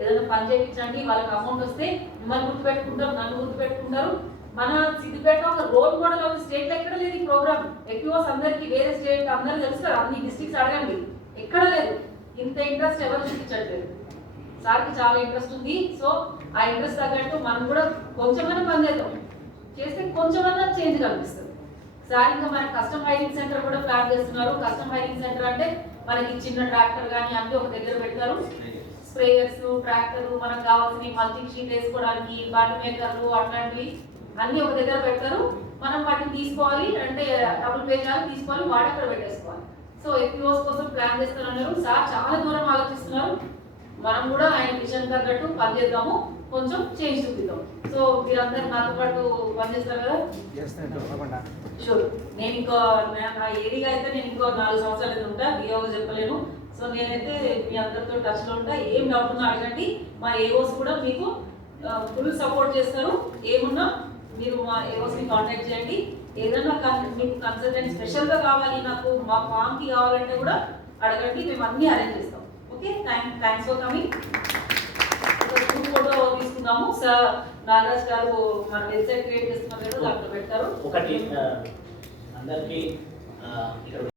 ఏదైనా పని చేయించండి, వాళ్ళకి అమౌంట్ వస్తే మిమ్మల్ని గుర్తుపెట్టుకుంటారు, నన్ను గుర్తుపెట్టుకుంటారు. మన సిద్దిపేట ఒక రోల్ మోడల్ ఆఫ్ స్టేట్ ఎక్కడ లేదు ఈ ప్రోగ్రామ్. ఎక్కువ అందరికి వేరే స్టేట్ అందరూ తెలుసు కదా, అన్ని డిస్ట్రిక్ట్స్ అడగండి, ఎక్కడ లేదు. ఇంత ఇంట్రెస్ట్ ఎవరు చూపించట్లేదు. సార్కి చాలా ఇంట్రెస్ట్ ఉంది. సో ఆ ఇంట్రెస్ట్ తగ్గట్టు మనం కూడా కొంచెమైనా పని చేస్తే కొంచెమైనా చేంజ్ కనిపిస్తుంది. సార్ ఇంకా మన కస్టమ్ హైరింగ్ సెంటర్ కూడా ప్లాన్ చేస్తున్నారు. కస్టమ్ హైరింగ్ సెంటర్ అంటే మనకి చిన్న ట్రాక్టర్ కానీ అన్ని ఒక దగ్గర పెడతారు. స్ప్రేయర్స్, ట్రాక్టర్, మనకు కావాల్సిన మల్చింగ్ షీట్ వేసుకోవడానికి, బండ్ మేకర్లు అట్లాంటివి అన్ని ఒక దగ్గర పెడతారు. మనం వాటిని తీసుకోవాలి, అంటే డబుల్ పే చేయాలి, తీసుకోవాలి, వాడి అక్కడ పెట్టేసుకోవాలి. సో ఎఫ్పిఓస్ కోసం ప్లాన్ చేస్తున్నారు. సార్ చాలా దూరం ఆలోచిస్తున్నారు. మనం కూడా ఆయన విజన్ తగ్గట్టు పనిచేద్దాము, కొంచెం చేంజ్ చూపిద్దాం. సో మీరందరూ నాతో పాటు పనిచేస్తారు కదా? షూర్. నేను నా ఏరియాగా అయితే నేను ఇంకో 4 సంవత్సరాలు అయితే ఉంటా, డిఓగా చెప్పలేను. సో నేనైతే మీ అందరితో టచ్లో ఉంటా. ఏం డౌట్ ఉన్నా అడగండి. మా ఏఓస్ కూడా మీకు ఫుల్ సపోర్ట్ చేస్తారు. ఏమున్నా మీరు మా ఏఓస్ని కాంటాక్ట్ చేయండి. ఏదైనా మీకు కన్సల్టెంట్ స్పెషల్గా కావాలి, నాకు మా ఫామ్కి కావాలంటే కూడా అడగండి, మేము అన్నీ అరేంజ్ చేస్తాం. Okay, thanks for coming. Group photo తీసుకుందాము. సార్ నాగరాజ్ గారు మన వెబ్సైట్ క్రియేట్ చేస్తున్నారు కదా, దాంట్లో పెడతారు. ఒకటి అందరికీ ఇక్కడ